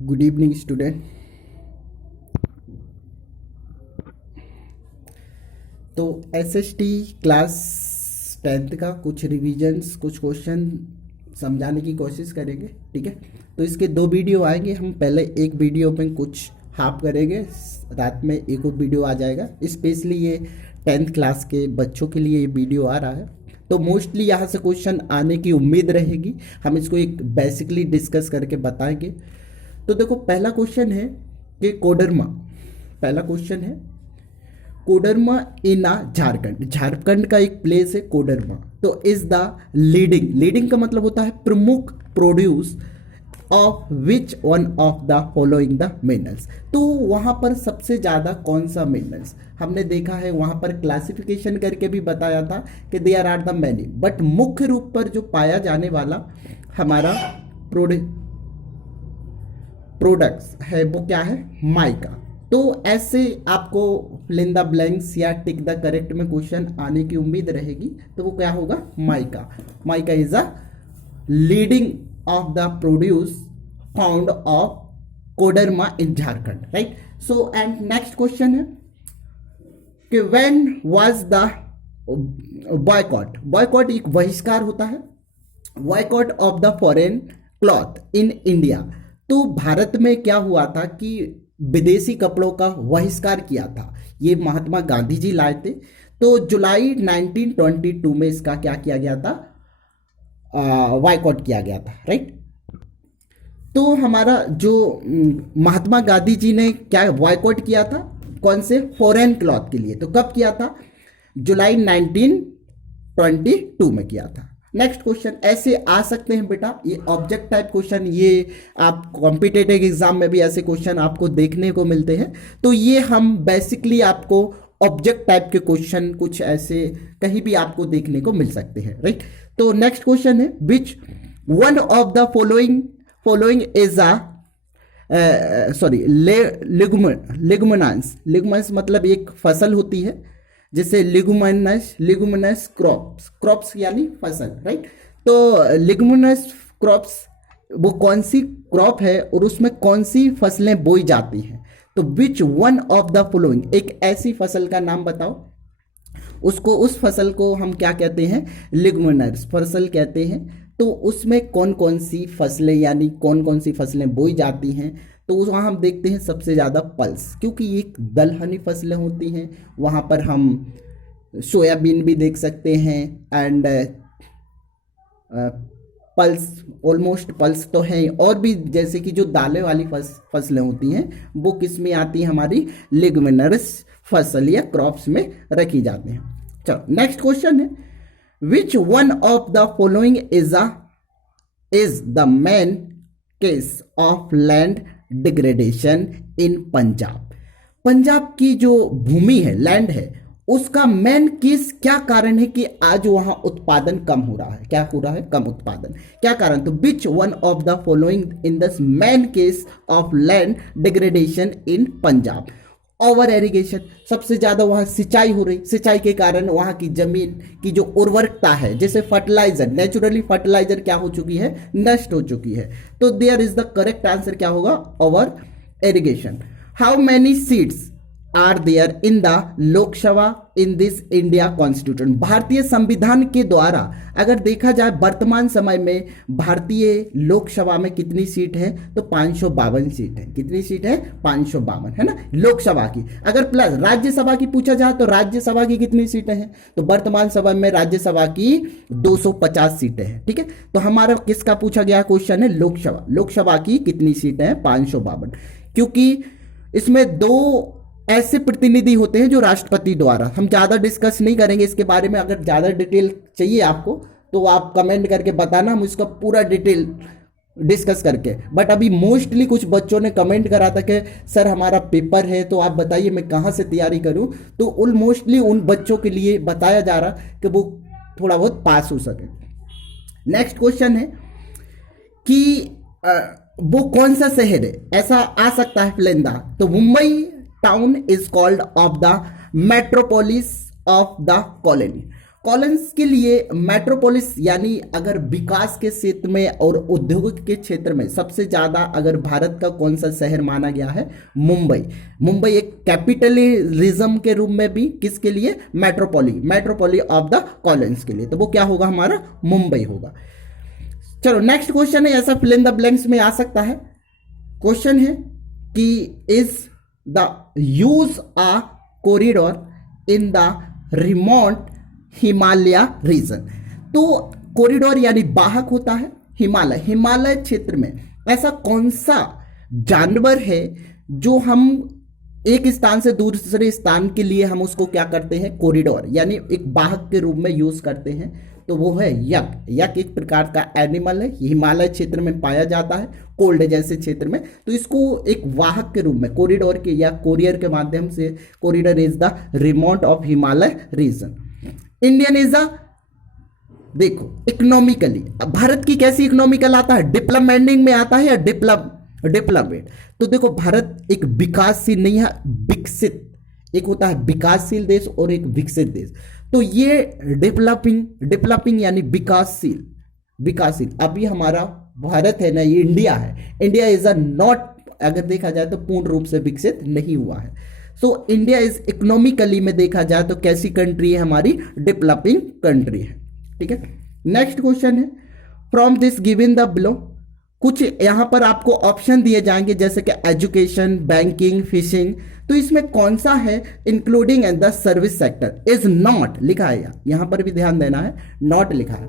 Good evening student. तो SST class 10th का कुछ रिविजन्स, कुछ क्वेश्चन समझाने की कोशिश करेंगे। ठीक है, तो इसके 2 वीडियो आएंगे। हम पहले एक वीडियो में कुछ हाफ करेंगे, रात में एक और वीडियो आ जाएगा। स्पेशली ये 10th क्लास के बच्चों के लिए ये वीडियो आ रहा है, तो मोस्टली यहाँ से क्वेश्चन आने की उम्मीद रहेगी। हम इसको एक बेसिकली डिस्कस करके बताएंगे। तो देखो, पहला क्वेश्चन है कि कोडरमा, पहला क्वेश्चन है कोडरमा इन झारखंड। झारखंड का एक प्लेस है कोडरमा। तो इज द लीडिंग का मतलब होता है प्रमुख produce of which one of the following the minerals. तो वहां पर सबसे ज्यादा कौन सा मिनरल्स हमने देखा है, वहां पर क्लासिफिकेशन करके भी बताया था कि there are the many, but मुख्य रूप पर जो पाया जाने वाला हमारा प्रोडक्ट्स है वो क्या है, माइका। तो ऐसे आपको फिल इन द ब्लैंक्स या टिक द करेक्ट में क्वेश्चन आने की उम्मीद रहेगी। तो वो क्या होगा, mica. Mica is a leading of the produce found of Koderma in Jharkhand, right. So and next question है कि when was the boycott. Boycott एक बहिष्कार होता है, boycott of the foreign cloth in India. तो भारत में क्या हुआ था कि विदेशी कपड़ों का बहिष्कार किया था, ये महात्मा गांधी जी लाए थे। तो जुलाई 1922 में इसका क्या किया गया था, बायकॉट किया गया था, राइट। तो हमारा जो महात्मा गांधी जी ने क्या बॉयकॉट किया था, कौन से, फॉरेन क्लॉथ के लिए। तो कब किया था, जुलाई 1922 में किया था। नेक्स्ट क्वेश्चन ऐसे आ सकते हैं बेटा, ये ऑब्जेक्ट टाइप क्वेश्चन, ये आप कॉम्पिटिटिव एग्जाम में भी ऐसे क्वेश्चन आपको देखने को मिलते हैं। तो ये हम बेसिकली आपको ऑब्जेक्ट टाइप के क्वेश्चन कुछ ऐसे कहीं भी आपको देखने को मिल सकते हैं, राइट। तो नेक्स्ट क्वेश्चन है which one of the following is a leguminous मतलब एक फसल होती है, जैसे लिगुमिनस क्रॉप्स यानी फसल, राइट। तो लिगुमिनस क्रॉप्स वो कौन सी क्रॉप है और उसमें कौन सी फसलें बोई जाती हैं। तो विच वन ऑफ द फॉलोइंग, एक ऐसी फसल का नाम बताओ, उसको, उस फसल को हम क्या कहते हैं, लिगुमिनस फसल कहते हैं। तो उसमें कौन कौन सी फसलें यानी कौन कौन सी फसलें बोई जाती हैं। तो वहाँ हम देखते हैं सबसे ज़्यादा पल्स, क्योंकि ये दलहनी फसलें होती हैं। वहाँ पर हम सोयाबीन भी देख सकते हैं एंड पल्स, ऑलमोस्ट पल्स तो है। और भी जैसे कि जो दालें वाली फसलें होती हैं वो किस में आती हैं, हमारी लिगुमिनस फसल या क्रॉप्स में रखी जाती हैं। चलो नेक्स्ट क्वेश्चन है which one of the following is the main case of land degradation इन पंजाब। पंजाब की जो भूमि है, लैंड है, उसका मेन केस क्या कारण है कि आज वहां उत्पादन कम हो रहा है, क्या हो रहा है, कम उत्पादन, क्या कारण। तो विच one of the following in this main case of land degradation in Punjab. Over irrigation, सबसे ज्यादा वहां सिंचाई हो रही, सिंचाई के कारण वहां की जमीन की जो उर्वरकता है, जैसे फर्टिलाइजर, नेचुरली फर्टिलाइजर क्या हो चुकी है, नष्ट हो चुकी है। तो there is the correct answer क्या होगा, over irrigation. How many seats are there in the Lok Sabha in this India constitution. भारतीय संविधान के द्वारा अगर देखा जाए वर्तमान समय में भारतीय लोकसभा में कितनी सीट है, तो 552 सीट है। कितनी सीट है, 552 है ना, लोकसभा की। अगर प्लस राज्यसभा की पूछा जाए तो राज्यसभा की कितनी सीटें हैं, तो वर्तमान समय में राज्यसभा की 250 सीटें हैं। ठीक है, तो हमारा किसका पूछा गया क्वेश्चन है, लोकसभा, लोकसभा की कितनी सीटें हैं, 552। क्योंकि इसमें 2 ऐसे प्रतिनिधि होते हैं जो राष्ट्रपति द्वारा, हम ज़्यादा डिस्कस नहीं करेंगे इसके बारे में। अगर ज़्यादा डिटेल चाहिए आपको तो आप कमेंट करके बताना, हम इसका पूरा डिटेल डिस्कस करके। बट अभी मोस्टली कुछ बच्चों ने कमेंट करा था कि सर हमारा पेपर है तो आप बताइए मैं कहाँ से तैयारी करूँ। तो मोस्टली उन बच्चों के लिए बताया जा रहा कि वो थोड़ा बहुत पास हो सके। नेक्स्ट क्वेश्चन है कि वो कौन सा शहर है, ऐसा आ सकता है फिलेंदा। तो Mumbai town is called off the metropolis of the colony. Colons के लिए मेट्रोपोलिस यानी अगर विकास के क्षेत्र में और उद्योग के क्षेत्र में सबसे ज़्यादा अगर भारत का कौन सा शहर माना गया है, मुंबई। मुंबई एक कैपिटलिज्म के रूप में भी किसके लिए, मेट्रोपोली ऑफ द कॉलन्स के लिए, तो वो क्या होगा हमारा, मुंबई होगा। चलो नेक्स्ट क्वेश्चन है, ऐसा फिल इन द ब्लैंक्स में आ सकता है। क्वेश्चन है कि is the use a corridor in the remote Himalaya region. तो कॉरिडोर यानी वाहक होता है हिमालय क्षेत्र में ऐसा कौन सा जानवर है जो हम एक स्थान से दूसरे स्थान के लिए हम उसको क्या करते हैं, कॉरिडोर यानी एक वाहक के रूप में यूज करते हैं, तो वो है यक एक प्रकार का एनिमल है, हिमालय क्षेत्र में पाया जाता है, कोल्ड जैसे क्षेत्र में, तो इसको एक वाहक के रूप में कॉरिडोर के या कोरियर के माध्यम से, corridor is the remote of Himalaya region. Indian is the, देखो इकोनॉमिकली भारत की कैसी इकोनॉमिकल आता है, डेवलपमेंट में आता है या डेवलपमेंट, तो देखो भारत एक विकासशील नहीं है, विकसित, एक होता है विकासशील देश और एक विकसित देश, तो ये डेवलपिंग यानी विकासशील अभी हमारा भारत है ना, ये इंडिया इज अ नॉट, अगर देखा जाए तो पूर्ण रूप से विकसित नहीं हुआ है। सो इंडिया इज इकोनॉमिकली में देखा जाए तो कैसी कंट्री है हमारी, डेवलपिंग कंट्री है, ठीक है। नेक्स्ट क्वेश्चन है, from this given the below, कुछ यहां पर आपको ऑप्शन दिए जाएंगे जैसे कि एजुकेशन, बैंकिंग, फिशिंग, तो इसमें कौन सा है including in the service sector is not लिखा है, यहां पर भी ध्यान देना है, नॉट लिखा है,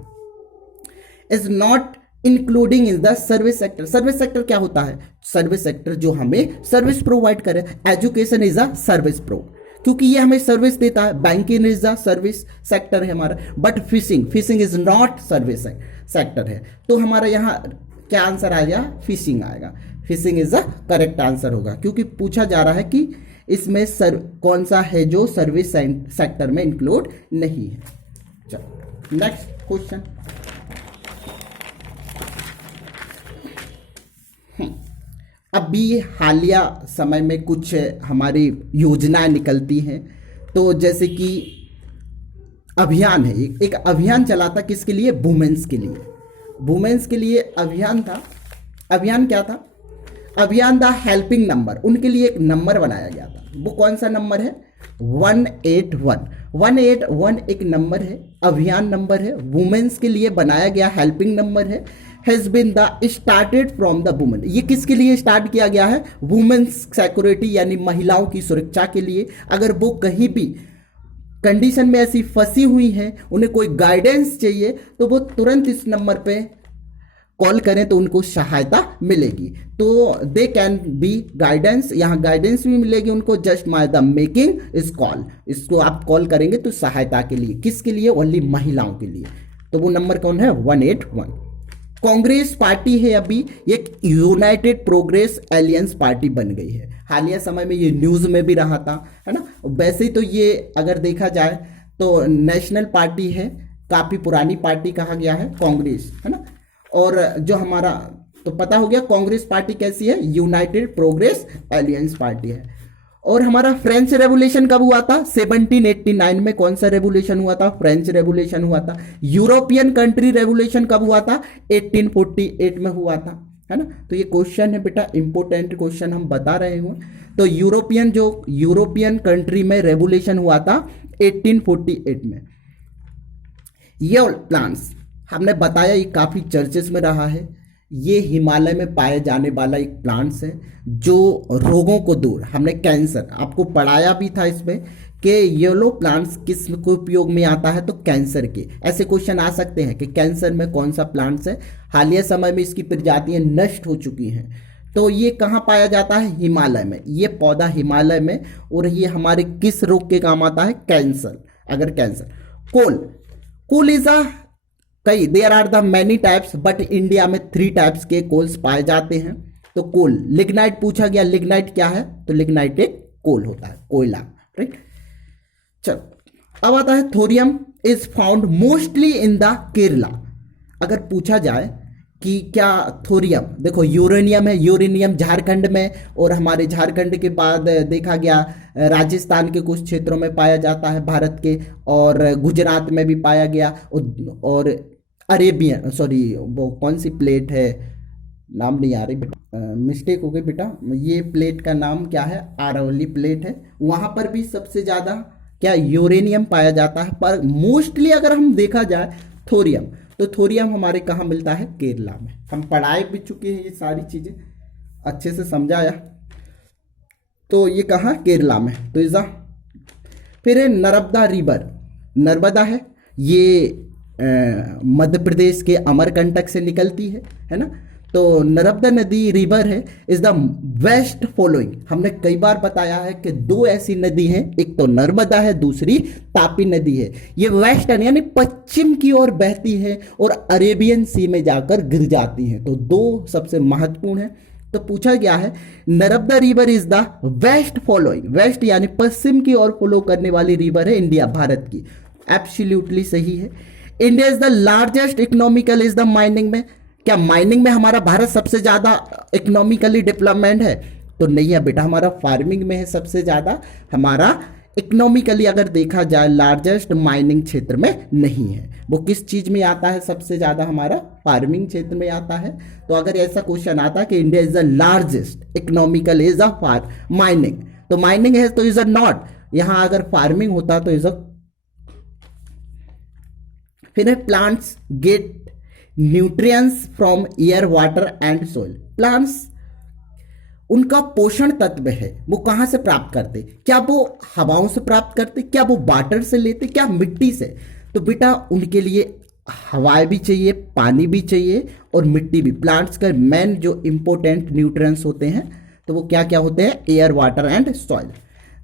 is not including in the service sector. Service sector क्या होता है, सर्विस सेक्टर जो हमें सर्विस प्रोवाइड करे, education is a service pro, क्योंकि ये हमें सर्विस देता है, banking is the service sector है हमारा, but fishing is not service sector है, तो हमारा यहाँ क्या आंसर आएगा, फिशिंग आएगा, fishing is the correct answer होगा, क्योंकि पूछा जा रहा है कि इसमें कौन सा है जो सर्विस सेक्टर में इंक्लूड नहीं है। चलो नेक्स्ट क्वेश्चन, अभी हालिया समय में कुछ हमारी योजनाएं निकलती हैं, तो जैसे कि अभियान है, एक अभियान चला था किसके लिए, वुमेन्स के लिए अभियान था। अभियान क्या था, अभियान द हेल्पिंग नंबर, उनके लिए एक नंबर बनाया गया था, वो कौन सा नंबर है, 181 एक नंबर है, अभियान नंबर है, वुमेन्स के लिए बनाया गया हेल्पिंग नंबर है, has been the started from the women, ये किसके लिए स्टार्ट किया गया है, वुमेन्स सिक्योरिटी यानी महिलाओं की सुरक्षा के लिए। अगर वो कहीं भी कंडीशन में ऐसी फंसी हुई हैं, उन्हें कोई गाइडेंस चाहिए, तो वो तुरंत इस नंबर पे कॉल करें तो उनको सहायता मिलेगी, तो दे कैन बी गाइडेंस, यहाँ गाइडेंस भी मिलेगी उनको, जस्ट माय द मेकिंग इस कॉल, इसको आप कॉल करेंगे तो सहायता के लिए, किसके लिए, ओनली महिलाओं के लिए, तो वो नंबर कौन है, 181। कांग्रेस पार्टी है अभी एक यूनाइटेड प्रोग्रेस एलियंस पार्टी बन गई है, हालिया समय में ये न्यूज में भी रहा था, है ना। वैसे तो ये अगर देखा जाए तो नेशनल पार्टी है, काफी पुरानी पार्टी कहा गया है कांग्रेस, है ना। और जो हमारा तो पता हो गया कांग्रेस पार्टी कैसी है, यूनाइटेड प्रोग्रेस एलियंस पार्टी है। और हमारा फ्रेंच रेवोल्यूशन कब हुआ था, 1789 में कौन सा रेवोल्यूशन हुआ था, फ्रेंच रेवोल्यूशन हुआ था। यूरोपियन कंट्री रेवोल्यूशन कब हुआ था, 1848 में हुआ था, है ना। तो ये क्वेश्चन है बेटा, इंपोर्टेंट क्वेश्चन हम बता रहे हूँ। तो यूरोपियन कंट्री में रेवोल्यूशन हुआ था 1848 में। ये प्लांट्स हमने बताया ये काफी चर्चेस में रहा है, ये हिमालय में पाए जाने वाला एक प्लांट्स है जो रोगों को दूर, हमने कैंसर आपको पढ़ाया भी था इसमें कि येलो प्लांट्स किस को उपयोग में आता है, तो कैंसर के। ऐसे क्वेश्चन आ सकते हैं कि कैंसर में कौन सा प्लांट्स है, हालिया समय में इसकी प्रजातियां नष्ट हो चुकी हैं, तो ये कहाँ पाया जाता है, हिमालय में, ये पौधा हिमालय में, और ये हमारे किस रोग के काम आता है, कैंसर। अगर कैंसर, कोल इज अ कई, there are the many types, but India में 3 टाइप्स के कोल्स पाए जाते हैं। तो कोल, लिग्नाइट पूछा गया, लिग्नाइट क्या है, तो लिग्नाइट एक कोल होता है, कोयला, राइट। चलो अब आता है thorium is found mostly in the Kerala. अगर पूछा जाए कि क्या थोरियम, देखो यूरेनियम है, यूरेनियम झारखंड में, और हमारे झारखंड के बाद देखा गया राजस्थान के कुछ क्षेत्रों में पाया जाता है भारत के, और गुजरात में भी पाया गया, और अरेबियन, सॉरी वो कौन सी प्लेट है, नाम नहीं आ रही बेटा, मिस्टेक हो गई बेटा, ये प्लेट का नाम क्या है, आरवली प्लेट है, वहाँ पर भी सबसे ज़्यादा क्या यूरेनियम पाया जाता है। पर मोस्टली अगर हम देखा जाए थोरियम, तो थोरियम हमारे कहाँ मिलता है, केरला में। हम पढ़ाए भी चुके हैं ये सारी चीज़ें, अच्छे से समझाया, तो ये कहाँ, केरला में। तो इज़ा फिर है नर्मदा रिवर, नर्मदा है ये मध्य प्रदेश के अमरकंटक से निकलती है ना। तो नर्मदा नदी रिवर है इज द वेस्ट फॉलोइंग, हमने कई बार बताया है कि दो ऐसी नदी हैं, एक तो नर्मदा है, दूसरी तापी नदी है। ये वेस्टर्न यानी पश्चिम की ओर बहती है और अरेबियन सी में जाकर गिर जाती हैं, तो दो सबसे महत्वपूर्ण है। तो पूछा गया है Narmada river is the west following, west यानी पश्चिम की ओर फॉलो करने वाली रिवर है इंडिया, भारत की। एब्सोल्युटली सही है। India is the largest economical is the mining में, क्या माइनिंग में हमारा भारत सबसे ज्यादा इकोनॉमिकली डेवलपमेंट है, तो नहीं है बेटा, हमारा फार्मिंग में है सबसे ज्यादा। हमारा इकोनॉमिकली अगर देखा जाए लार्जेस्ट माइनिंग क्षेत्र में नहीं है। वो किस चीज में आता है सबसे ज्यादा, हमारा फार्मिंग क्षेत्र में आता है। तो अगर ऐसा क्वेश्चन आता कि India is the largest economical is a mining, तो माइनिंग है तो इज अ नॉट, यहां अगर फार्मिंग होता तो इज अ। फिर है plants get nutrients from air water and soil, plants उनका पोषण तत्व है वो कहां से प्राप्त करते, क्या वो हवाओं से प्राप्त करते, क्या वो वाटर से लेते, क्या मिट्टी से। तो बेटा उनके लिए हवाएं भी चाहिए, पानी भी चाहिए और मिट्टी भी। प्लांट्स का मेन जो इंपॉर्टेंट न्यूट्रिएंट्स होते हैं तो वो क्या क्या होते हैं, air water and soil.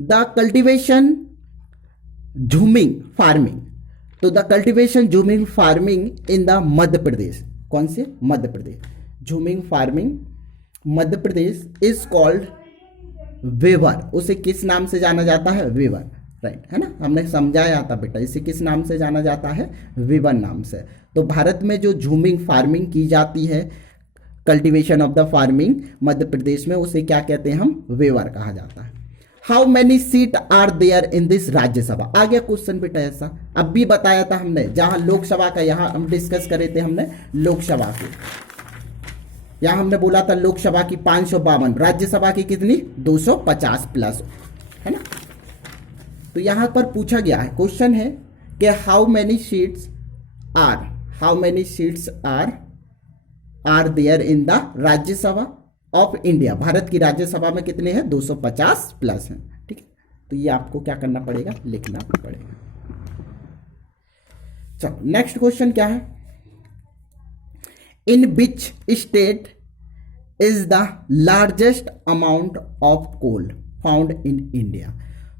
The cultivation jhuming farming, तो the cultivation jhuming farming in the Madhya Pradesh, कौन से, Madhya Pradesh, jhuming farming Madhya Pradesh is called bewar, उसे किस नाम से जाना जाता है, वेवर, राइट है ना, हमने समझाया था बेटा, इसे किस नाम से जाना जाता है, वेवर नाम से। तो भारत में जो झूमिंग फार्मिंग की जाती है, cultivation of the farming Madhya प्रदेश में, उसे क्या कहते हैं हम, वेवर कहा जाता है। How many seat are there in this Rajya Sabha, आ गया क्वेश्चन बेटा ऐसा, अब भी बताया था हमने, जहां लोकसभा का, यहां हम डिस्कस करे थे हमने लोकसभा की, यहां हमने बोला था लोकसभा की 552, राज्यसभा की कितनी 250 प्लस, है ना। तो यहां पर पूछा गया है, क्वेश्चन है कि how many seats are there in the Rajya Sabha of India, Bharat की राज्यसभा में कितने हैं, 250 प्लस हैं, ठीक है। तो ये आपको क्या करना पड़ेगा, लिखना पड़ेगा। चलो नेक्स्ट क्वेश्चन क्या है, in which state is the largest amount of coal found in India,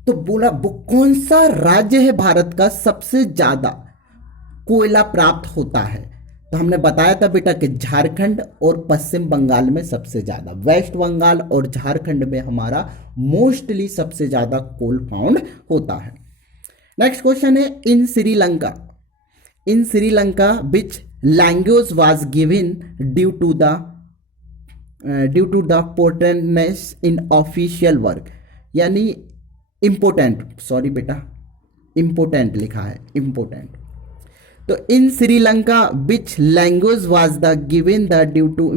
तो बोला वो कौन सा राज्य है भारत का सबसे ज्यादा कोयला प्राप्त होता है। तो हमने बताया था बेटा कि झारखंड और पश्चिम बंगाल में सबसे ज्यादा, वेस्ट बंगाल और झारखंड में हमारा मोस्टली सबसे ज्यादा कोल फाउंड होता है। नेक्स्ट क्वेश्चन है in Sri Lanka which language was given due to the importance in official work, यानी इंपोर्टेंट, सॉरी बेटा इंपोर्टेंट लिखा है, इंपोर्टेंट। तो in Sri Lanka which language was the given the due to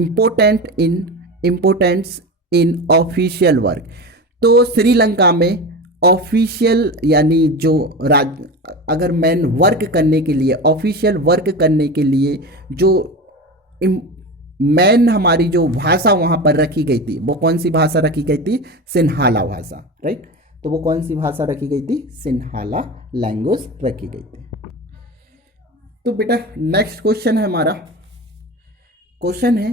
importance in official work, तो श्रीलंका में official यानी जो अगर मैन वर्क करने के लिए, ऑफिशियल वर्क करने के लिए जो मैन हमारी जो भाषा वहां पर रखी गई थी, वो कौन सी भाषा रखी गई थी, सिन्हाला भाषा, राइट। तो वो कौन सी भाषा रखी गई थी, सिन्हाला लैंग्वेज रखी गई थी। तो बेटा नेक्स्ट क्वेश्चन है हमारा, क्वेश्चन है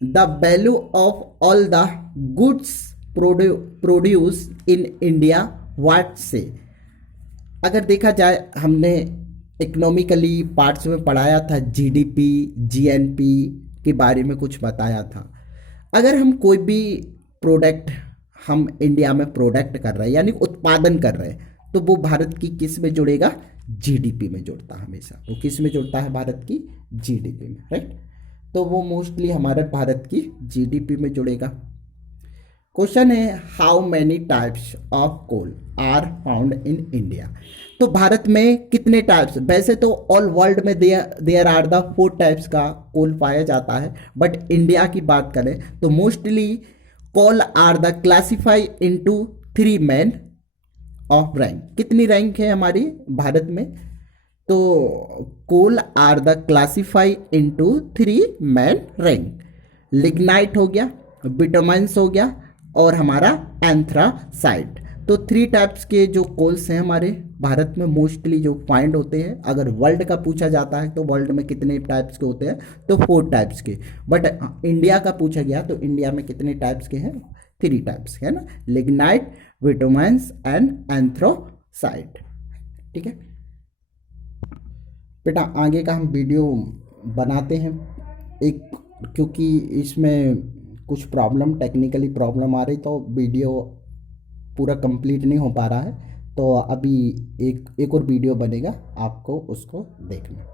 the value of all the goods produce in India what से। अगर देखा जाए हमने इकोनॉमिकली पार्ट्स में पढ़ाया था, जीडीपी जीएनपी के बारे में कुछ बताया था। अगर हम कोई भी प्रोडक्ट हम इंडिया में प्रोडक्ट कर रहे हैं यानी उत्पादन कर रहे हैं, तो वो भारत की किस में जुड़ेगा, जीडीपी में जुड़ता है हमेशा, वो किस में जुड़ता है, भारत की जीडीपी में, राइट। तो वो मोस्टली हमारे भारत की जीडीपी में जुड़ेगा। क्वेश्चन है how many types of coal are found in India. तो भारत में कितने टाइप्स, वैसे तो ऑल वर्ल्ड में देयर आर द 4 टाइप्स का कोल पाया जाता है, बट इंडिया की बात करें तो mostly coal are the classify into 3 main of rank. कितनी रैंक है हमारी भारत में, तो coal are the classify into 3 main rank. Lignite हो गया, बिटुमेन्स हो गया और हमारा एंथ्रासाइट। तो 3 टाइप्स के जो कोल्स हैं हमारे भारत में मोस्टली जो फाइंड होते हैं। अगर वर्ल्ड का पूछा जाता है तो वर्ल्ड में कितने टाइप्स के होते हैं, तो 4 टाइप्स के। बट इंडिया का पूछा गया तो इंडिया में कितने टाइप्स के हैं, 3 टाइप्स के है ना, लिग्नाइट, बिटुमेन्स एंड एंथ्रासाइट। ठीक है बेटा, आगे का हम वीडियो बनाते हैं एक, क्योंकि इसमें कुछ प्रॉब्लम, टेक्निकली प्रॉब्लम आ रही, तो वीडियो पूरा कंप्लीट नहीं हो पा रहा है। तो अभी एक और वीडियो बनेगा, आपको उसको देखना।